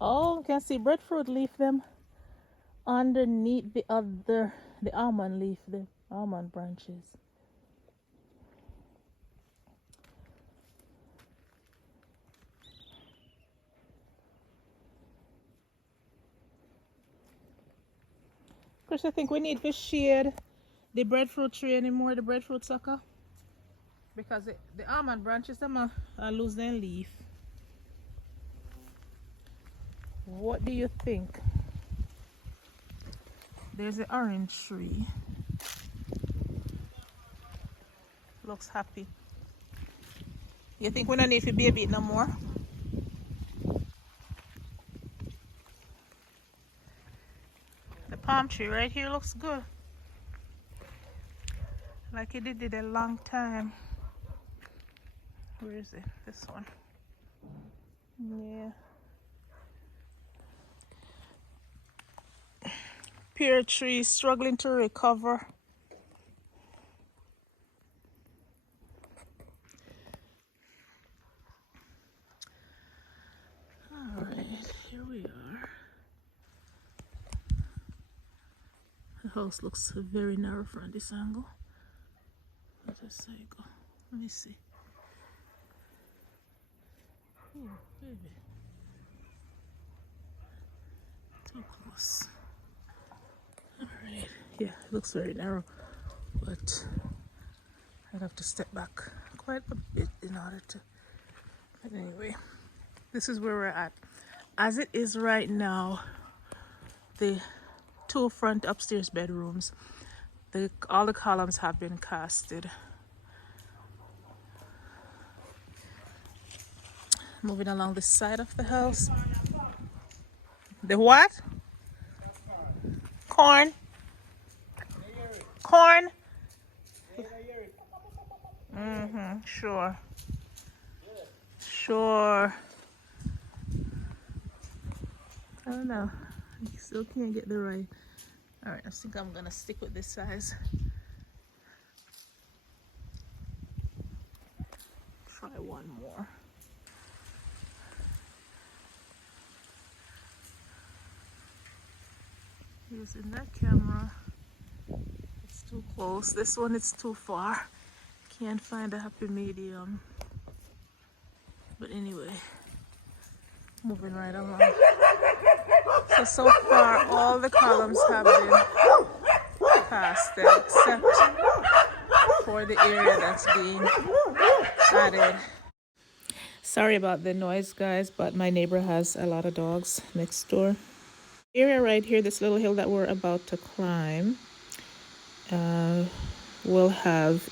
Oh, you can see breadfruit leaf them underneath the almond leaf, the almond branches. Chris, I think we need to shade the breadfruit tree anymore, the breadfruit sucker, because the almond branches them are lose their leaf. What do you think? There's the orange tree. Looks happy. You think we don't need to baby it no more? The palm tree right here looks good. Like it did a long time. Where is it? This one. Yeah. Pear tree struggling to recover. Alright, here we are. The house looks very narrow from this angle. Let us say go. Let me see. Oh, baby. Too close. Alright. Yeah, it looks very narrow. But I'd have to step back quite a bit in order to. But anyway, this is where we're at. As it is right now, the two front upstairs bedrooms, all the columns have been casted. Moving along the side of the house. The what? Corn. Corn. Sure. Sure. I don't know. I still can't get the right. Alright, I think I'm gonna stick with this size. Try one more. Using that camera. It's too close. This one is too far. Can't find a happy medium. But anyway, moving right along. So far all the columns have been casted except for the area that's being added. Sorry about the noise, guys, but my neighbor has a lot of dogs next door. Area right here, this little hill that we're about to climb, will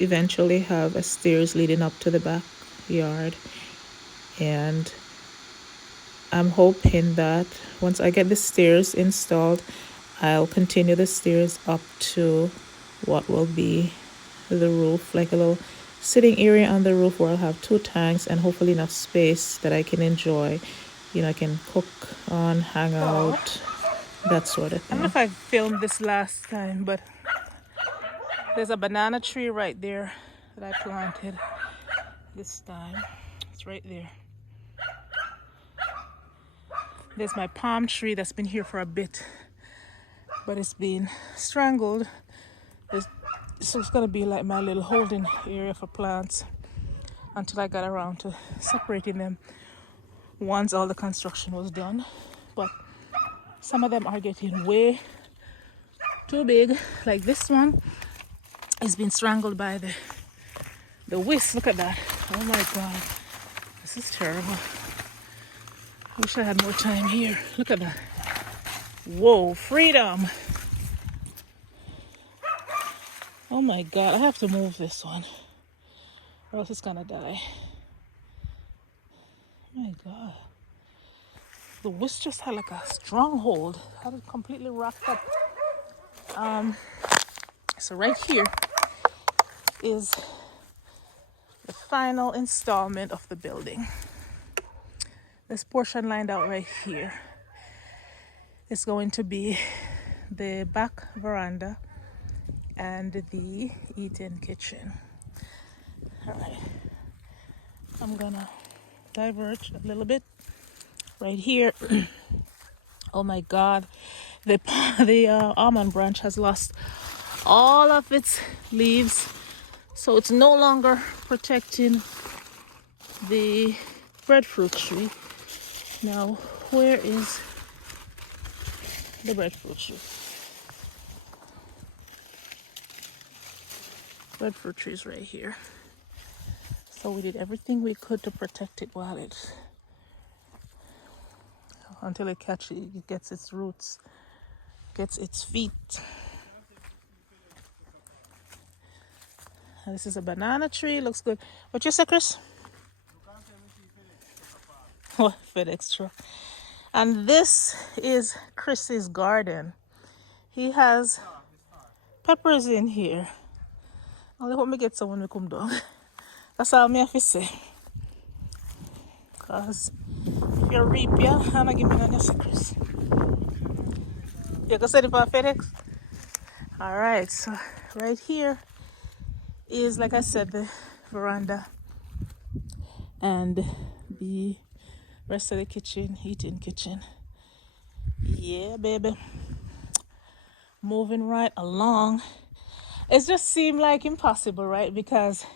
eventually have a stairs leading up to the backyard, and I'm hoping that once I get the stairs installed, I'll continue the stairs up to what will be the roof, like a little sitting area on the roof where I'll have two tanks and hopefully enough space that I can enjoy. You know, I can cook on, hang out, that sort of thing. I don't know if I filmed this last time, but there's a banana tree right there that I planted this time. It's right there. There's my palm tree that's been here for a bit, but it's been strangled. So it's gonna be like my little holding area for plants until I got around to separating them once all the construction was done. But some of them are getting way too big. Like this one is being strangled by the wisp. Look at that. Oh my god. This is terrible. I wish I had more time here. Look at that. Whoa, freedom. Oh my god, I have to move this one or else it's gonna die. Oh my god. The wisp just had like a stronghold. Had it completely wrapped up. So right here is the final installment of the building. This portion lined out right here is going to be the back veranda and the eat-in kitchen. All right, I'm gonna diverge a little bit right here. Oh my God, the the almond branch has lost all of its leaves, so it's no longer protecting the breadfruit tree. Now, where is the breadfruit tree? Breadfruit tree is right here. So we did everything we could to protect it while it, until it catches, it gets its roots, gets its feet. And this is a banana tree, looks good. What you say, Chris? What FedEx truck? And this is Chris's garden. He has peppers in here. Only hope me get some when we come down. That's all me have to say. Cause if you reap, yeah, I'm gonna give me an answer, Chris. You can send it for FedEx? Alright, so right here is, like I said, the veranda and the rest of the kitchen, eating kitchen. Yeah, baby. Moving right along. It just seemed like impossible, right? Because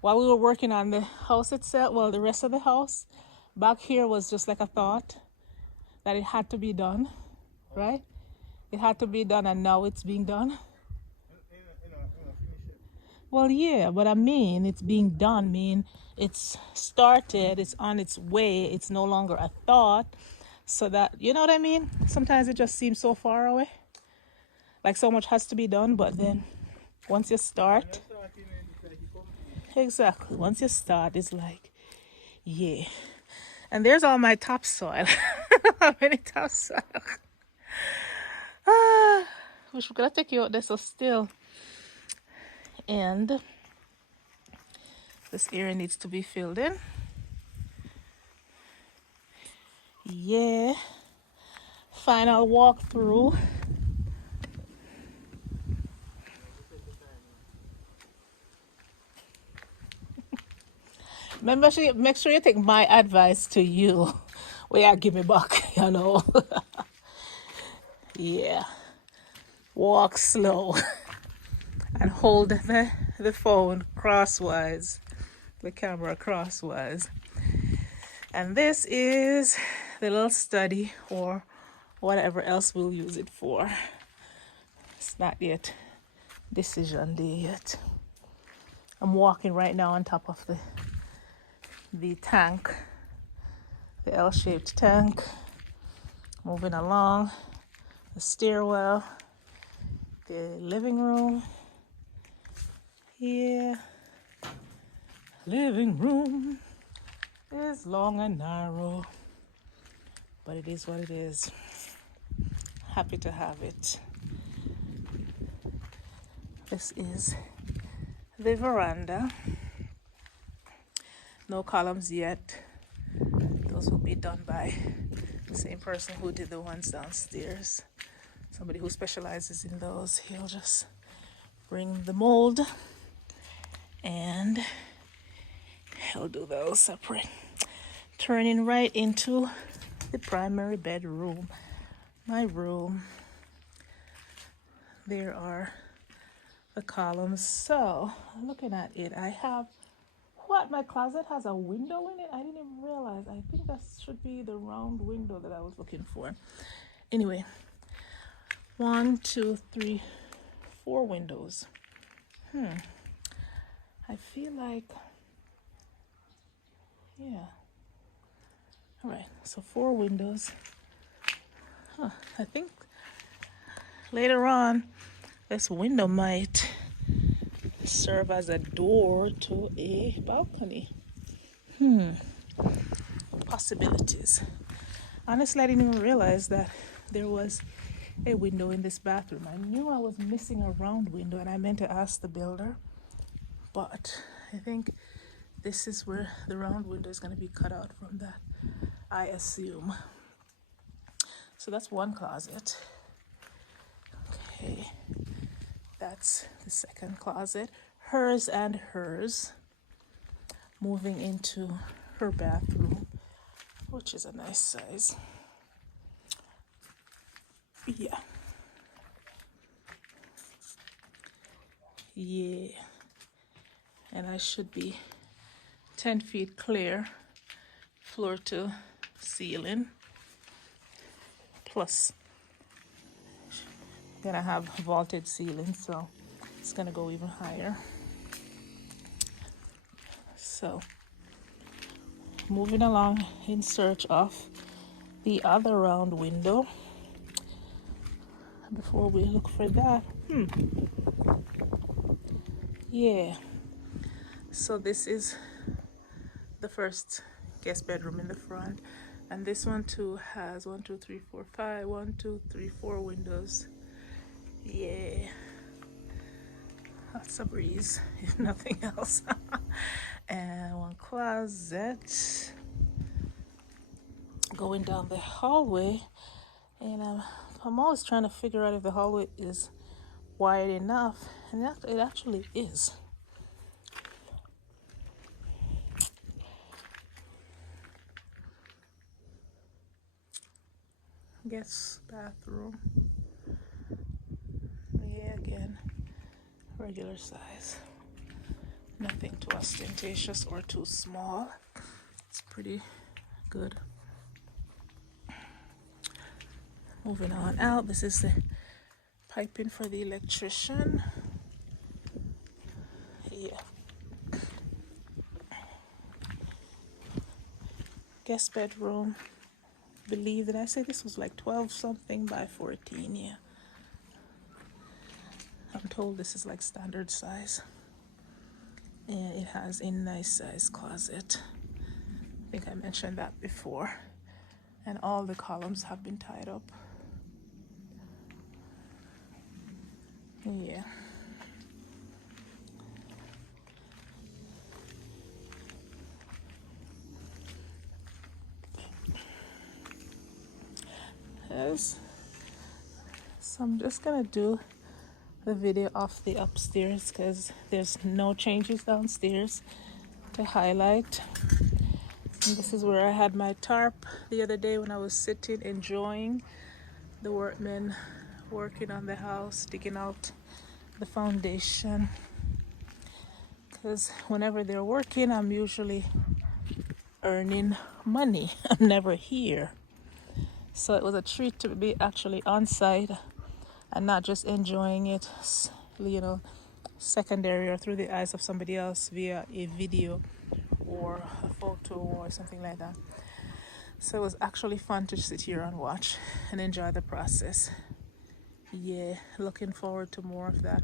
while we were working on the house itself, well, the rest of the house, back here was just like a thought that it had to be done, right? It had to be done, and now it's being done. Well, yeah, but I mean, it's being done. I mean, it's started, it's on its way, it's no longer a thought. So that, you know what I mean? Sometimes it just seems so far away. Like so much has to be done, but then once you start, exactly, once you start, it's like, yeah. And there's all my topsoil. How many topsoil? Wish we could have taken you out there so still. And this area needs to be filled in. Yeah. Final walkthrough. Remember, make sure you take my advice to you. Well, yeah, give me back, you know. Yeah. Walk slow and hold the phone crosswise, the camera crosswise. And this is the little study or whatever else we'll use it for. It's not yet decision day yet. I'm walking right now on top of the tank, the L-shaped tank, moving along the stairwell, the living room. Yeah, living room is long and narrow, but it is what it is. Happy to have it. This is the veranda. No columns yet. Those will be done by the same person who did the ones downstairs. Somebody who specializes in those. He'll just bring the mold and he'll do those separate. Turning right into the primary bedroom, my room. There are the columns. So looking at it, I have what, my closet has a window in it. I didn't even realize. I think that should be the round window that I was looking for. Anyway, 1, 2, 3, 4 windows. I feel like, yeah. All right, so 4 windows. I think later on this window might serve as a door to a balcony. Possibilities. Honestly, I didn't even realize that there was a window in this bathroom. I knew I was missing a round window and I meant to ask the builder, but I think this is where the round window is going to be cut out from, that I assume. So that's one closet. Okay, that's the second closet. Hers and hers. Moving into her bathroom. which is a nice size. Yeah. Yeah. And I should be 10 feet clear, floor to ceiling. Plus, I'm gonna have vaulted ceiling, so it's gonna go even higher. So, moving along in search of the other round window. Before we look for that, yeah. So this is the first guest bedroom in the front, and this one too has 1, 2, 3, 4, 5, 1, 2, 3, 4 windows. Yeah, that's a breeze, if nothing else. And one closet. Going down the hallway, and I'm always trying to figure out if the hallway is wide enough, and it actually is. Guest bathroom. Yeah, again, regular size. Nothing too ostentatious or too small. It's pretty good. Moving on out, this is the piping for the electrician. Yeah. Guest bedroom. Believe that I say this was like 12 something by 14. Yeah. I'm told this is like standard size. And it has a nice size closet. I think I mentioned that before. And all the columns have been tied up. Yeah. Yes. So I'm just gonna do the video of the upstairs because there's no changes downstairs to highlight. And this is where I had my tarp the other day when I was sitting enjoying the workmen working on the house, digging out the foundation. Because whenever they're working, I'm usually earning money. I'm never here. So it was a treat to be actually on site and not just enjoying it, secondary or through the eyes of somebody else via a video or a photo or something like that. So it was actually fun to sit here and watch and enjoy the process. Yeah, looking forward to more of that.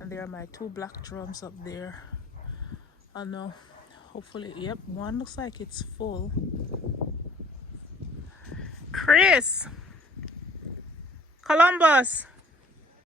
And there are my 2 black drums up there. I know, hopefully, yep, one looks like it's full. Chris! Columbus!